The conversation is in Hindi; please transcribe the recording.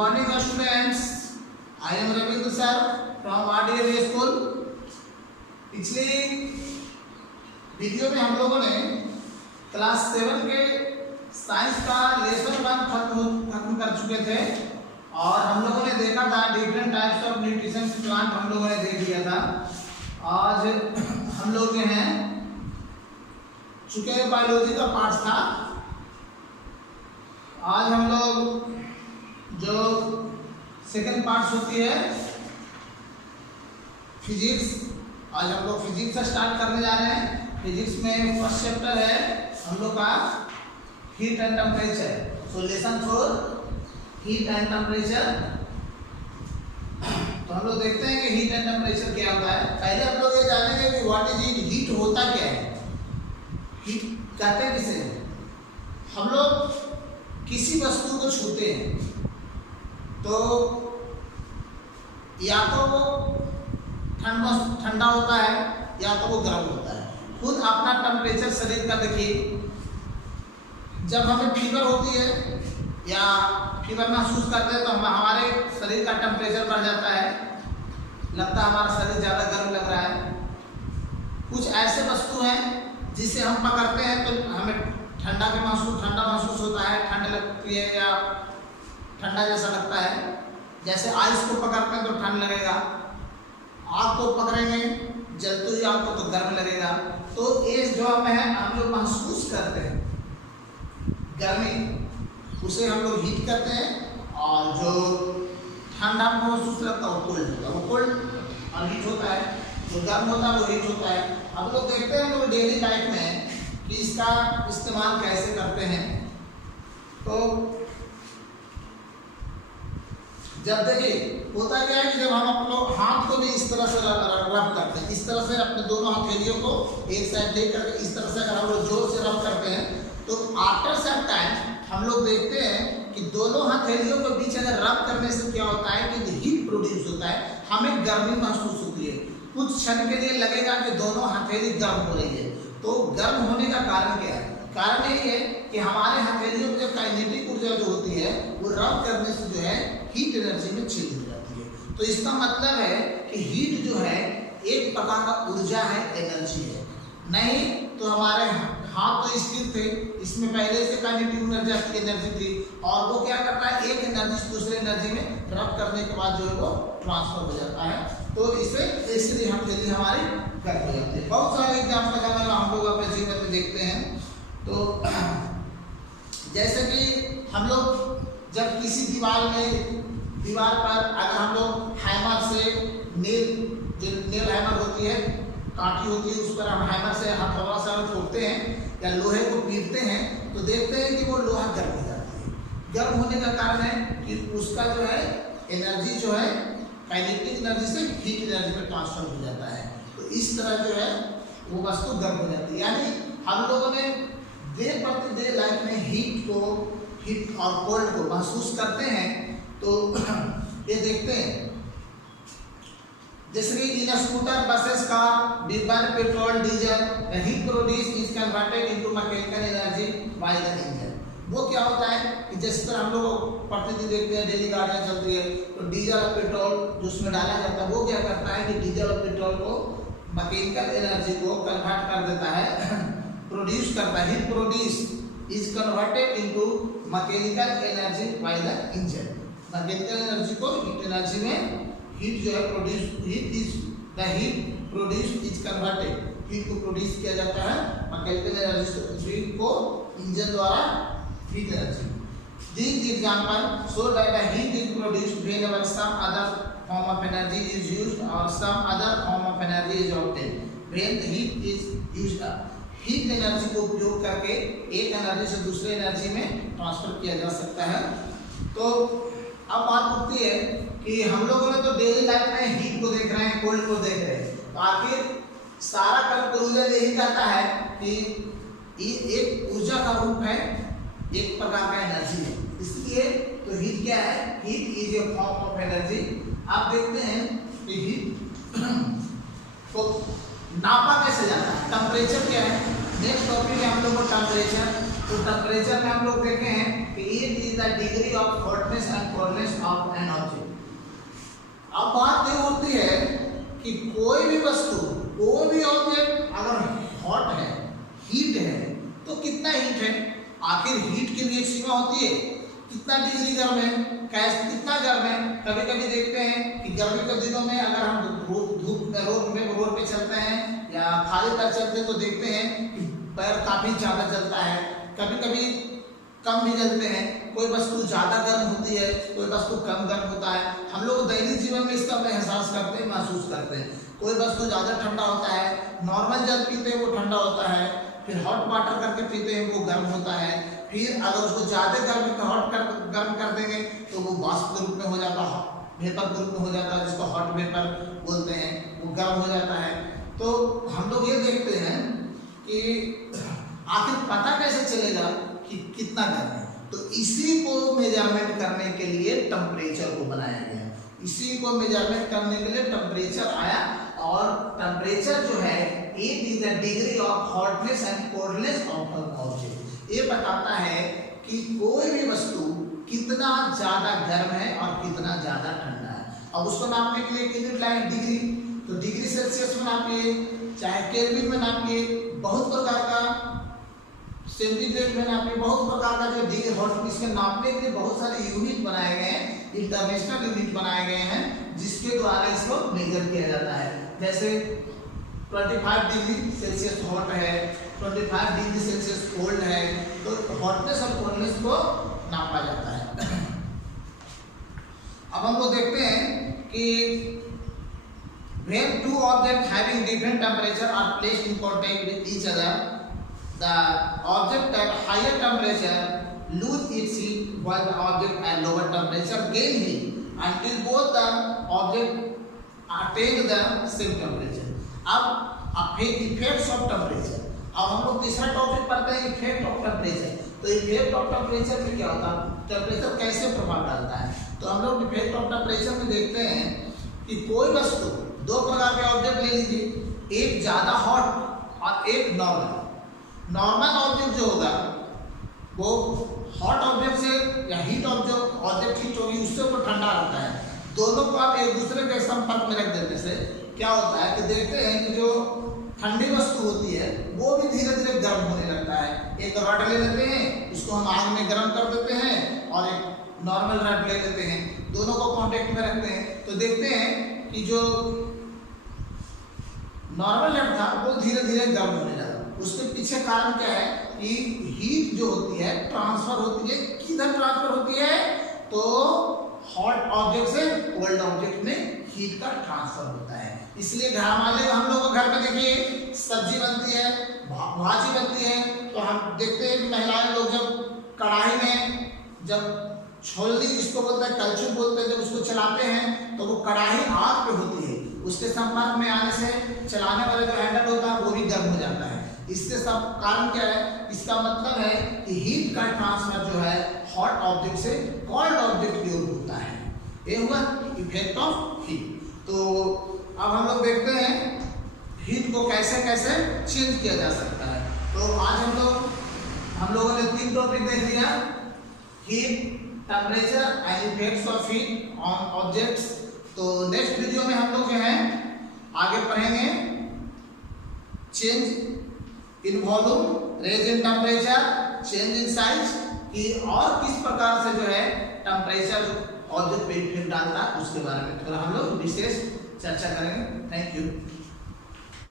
morning students. I am Ravindra sir from RDA school. पिछली वीडियो में हम लोगों ने क्लास 7 के साइंस का लेसन 1 खत्म कर चुके थे और हम लोगों ने देखा था different types of nutrition plant हम लोगों ने देख लिया था। आज हम लोग जो हैं चूंकि बायोलॉजी का पार्ट था, आज हम लोग जो सेकंड पार्ट होती है फिजिक्स, आज हम लोग फिजिक्स से स्टार्ट करने जा रहे हैं। फिजिक्स में फर्स्ट चैप्टर है हम लोग का heat and temperature. So lesson 4 heat and temperature. तो हम लोग देखते हैं कि हीट एंड टेम्परेचर क्या होता है। पहले हम लोग ये जानेंगे कि व्हाट इज हीट, हीट होता क्या है, हीट कहते हैं किसे। हम लोग किसी वस्तु को छूते हैं तो या तो वो ठंडा होता है या तो वो गर्म होता है। खुद अपना टेम्परेचर शरीर का देखिए, जब हमें फीवर होती है या फीवर महसूस करते हैं तो हमारे शरीर का टेम्परेचर बढ़ जाता है, लगता है हमारा शरीर ज़्यादा गर्म लग रहा है। कुछ ऐसे वस्तु हैं जिसे हम पकड़ते हैं तो हमें ठंडा महसूस होता है, ठंड लगती है या ठंडा जैसा लगता है। जैसे आइस को पकड़ते हैं तो ठंड लगेगा, आग को पकड़ेंगे जलती हुई आग को तो गर्म लगेगा। तो ये जो हमें है हम लोग महसूस करते हैं गर्मी, उसे हम लोग हीट करते हैं। और जो ठंडा महसूस लगता है वो कोल्ड होता है, वो कोल्ड और हीट होता है। जो गर्म होता है वो हीट होता है। अब लोग देखते हैं हम लोग डेली लाइफ में कि इसका इस्तेमाल कैसे करते हैं। तो जब देखिए होता क्या है कि जब हम अपने हाथ को भी इस तरह से रब करते हैं, इस तरह से अपने दोनों हथेलियों को एक साइड लेकर इस तरह से अगर हम लोग जोर से रब करते हैं तो आफ्टर सम टाइम हम लोग देखते हैं कि दोनों हथेलियों के बीच अगर रब करने से क्या होता है कि हीट प्रोड्यूस होता है, हमें गर्मी महसूस होती है। कुछ क्षण के लिए लगेगा कि दोनों हथेली गर्म हो रही है। तो गर्म होने का कारण क्या है? कारण यही है कि हमारे हथेलियों में जो काइनेटिक ऊर्जा जो होती है वो रब करने से जो है हीट एनर्जी में चेंज हो जाती है। तो इसका मतलब है कि हीट जो है एक प्रकार का ऊर्जा है, एनर्जी है। नहीं तो हमारे हाथ तो स्थिर थे, इसमें पहले से काइनेटिक एनर्जी थी और वो क्या करता है एक एनर्जी से दूसरे एनर्जी में रब करने के बाद जो है वो ट्रांसफर हो जाता है। तो इसलिए हथेली हमारी गर्म हो जाती है। बहुत सारे एग्जाम्पल हम लोग अपने जीवन में देखते हैं। तो जैसे कि हम लोग जब किसी दीवार पर अगर हम लोग हैमर से नेल हैमर होती है, कांटी होती है, उस पर हम हैमर से हथौड़ा से हम ठोकते हैं या लोहे को पीटते हैं तो देखते हैं कि वो लोहा गर्म हो जाती है। गर्म होने का कारण है कि उसका जो है एनर्जी जो है काइनेटिक एनर्जी से हीट एनर्जी में ट्रांसफर हो जाता है। तो इस तरह जो है वो वस्तु गर्म हो जाती है। यानी हम लोगों ने डे प्रतिडे लाइफ में हीट और कोल्ड को महसूस करते हैं। तो ये देखते हैं जैसे कि इन scooter, buses, car, we burn petrol, diesel, heat produce is converted into mechanical energy by the engine. वो क्या होता है कि जिस तरह हम लोग प्रतिदिन देखते हैं डेली गाड़ियाँ चलती है तो डीजल और पेट्रोल जो उसमें डाला जाता है वो क्या करता है कि डीजल और पेट्रोल को मैकेनिकल एनर्जी को कन्वर्ट कर देता है, प्रोड्यूस करता है। Heat produce is converted into mechanical energy by the engine. Mechanical energy को हीट एनर्जी में हीट जो है produce, heat produce is converted, heat को प्रोड्यूस किया जाता है मैकेनिकल एनर्जी को इंजन द्वारा heat energy. This example so that the heat is produced whenever some other form of energy is used or some other form of energy is obtained when the heat is used up। Heat energy को उपयोग करके एक एनर्जी से दूसरे एनर्जी में ट्रांसफर किया जा सकता है। तो अब बात उठती है कि हम लोगों ने तो डेली लाइफ में हीट को देख रहे हैं, कोल्ड को देख रहे हैं, तो आखिर सारा कंक्लूजन यही कहता है कि ये एक ऊर्जा का रूप है, एक प्रकार का एनर्जी है। इसलिए तो हीट क्या है? Heat is a form of energy. आप देखते हैं कि हीट को नापा कैसे जाता है, टेम्परेचर क्या है। नेक्स्ट टॉपिक है हम लोग को टेम्परेचर। तो टेम्परेचर में हम लोग देखे हैं कि it is the degree of hotness and coldness of an object. अब बात ये होती है कि कोई भी वस्तु, कोई भी ऑब्जेक्ट अगर हॉट है, हीट है, तो कितना हीट है? आखिर हीट की भी एक सीमा होती है, कितना डिग्री गर्म है, कितना गर्म है। कभी कभी देखते हैं कि गर्मी के दिनों में अगर हम धूप में रोड पे चलते हैं या खाली पर चलते हैं तो देखते हैं कि पैर काफी ज्यादा जलता है, कभी कभी कम भी जलते हैं। कोई वस्तु ज्यादा गर्म होती है, कोई वस्तु कम गर्म होता है। हम लोग दैनिक जीवन में इसका एहसास करते हैं, महसूस करते हैं। कोई वस्तु ज्यादा ठंडा होता है, नॉर्मल जल पीते हैं वो ठंडा होता है, फिर हॉट वाटर करके पीते हैं वो गर्म होता है, फिर अगर उसको ज्यादा गर्म कर देंगे तो वो वाष्प के रूप में हो जाता है, वेपर के रूप में हो जाता है, जिसको हॉट वेपर बोलते हैं, वो गर्म हो जाता है। तो हम लोग ये देखते हैं कि आखिर पता कैसे चलेगा कि कितना गर्म है। तो इसी को मेजरमेंट करने के लिए टेम्परेचर को बनाया गया, इसी को मेजरमेंट करने के लिए टेम्परेचर आया। और टेम्परेचर जो है it is the degree of hotness and coldness of an object. ये बताता है कि कोई भी वस्तु कितना ज्यादा गर्म है और कितना ज्यादा ठंडा है। अब उसको नापने के लिए यूनिट लाइन डिग्री, तो डिग्री सेल्सियस में नापिए, चाहे केल्विन में नापिए, बहुत प्रकार का सेंटीग्रेड में नापिए, बहुत प्रकार का जो डिग्री हॉट, इसके नापने के लिए बहुत सारे यूनिट बनाए गए हैं, इंटरनेशनल यूनिट बनाए गए हैं, जिसके द्वारा इसको मेजर किया जाता है। जैसे 25 डिग्री सेल्सियस हॉट है, 25 डिग्री सेल्सियस कोल्ड है, तो हॉटनेस और कोल्डनेस को नापा जाता है। अब हम लोग देखते हैं कि when two objects having different temperature are placed in contact with each other, the object at higher temperature lose its heat while the object at lower temperature gain heat until both the object attain the same temperature. अब इफेक्ट्स ऑफ टेम्परेचर, अब हम लोग तीसरा टॉपिक पढ़ते हैं इफेक्ट ऑफ टेम्परेचर। तो इफेक्ट ऑफ टेम्परेचर में क्या होता है, टेम्परेचर कैसे प्रभाव डालता है। तो हम लोग इफेक्ट ऑफ टेम्परेचर में देखते हैं कि कोई वस्तु, दो प्रकार के ऑब्जेक्ट ले लीजिए, एक ज्यादा हॉट और एक नॉर्मल। नॉर्मल ऑब्जेक्ट जो होगा वो हॉट ऑब्जेक्ट से या हीट ऑब्जेक्ट हीट होगी उससे वो ठंडा रहता है। दोनों को आप एक दूसरे के संपर्क में रख देने से क्या होता है कि देखते हैं कि जो ठंडी वस्तु होती है वो भी धीरे धीरे गर्म होने लगता है। एक रड ले लेते हैं, उसको हम आग में गर्म कर देते हैं, और एक नॉर्मल रड ले लेते हैं, दोनों को कांटेक्ट में रखते हैं, तो देखते हैं कि जो नॉर्मल रड था वो धीरे धीरे गर्म होने लगा। उसके पीछे कारण क्या है कि हीट जो होती है ट्रांसफर होती है, किधर ट्रांसफर होती है, तो हॉट ऑब्जेक्ट से कोल्ड ऑब्जेक्ट में हीट का ट्रांसफर होता है। इसलिए हम लोग घर में देखिए सब्जी बनती है, भाजी बनती है, तो हम देखते हैं कि महिलाएं लोग जब कढ़ाई में जब छोलनी जिसको बोलते हैं, कलछुल बोलते हैं, जब उसको चलाते हैं तो वो कढ़ाई आग पे होती है, उसके संपर्क में आने से चलाने वाला जो हैंडल होता है वो भी गर्म हो जाता है। इससे सब कारण क्या है, इसका मतलब है कि हीट का ट्रांसफर जो है हॉट ऑब्जेक्ट से कोल्ड ऑब्जेक्ट की ओर होता है। ये हुआ इफेक्ट ऑफ हीट। तो अब हम लोग देखते हैं हीट को कैसे कैसे चेंज किया जा सकता है। तो आज हम लोगों ने 3 टॉपिक देख लिया, heat, temperature and effects of heat on objects. तो नेक्स्ट वीडियो में हम लोग जो है आगे पढ़ेंगे change in volume, range in temperature, change in size की और किस प्रकार से जो है टेम्परेचर ऑब्जेक्ट पे इफेक्ट डालता है उसके बारे में थोड़ा हम लोग विशेष चर्चा करेंगे। Thank you.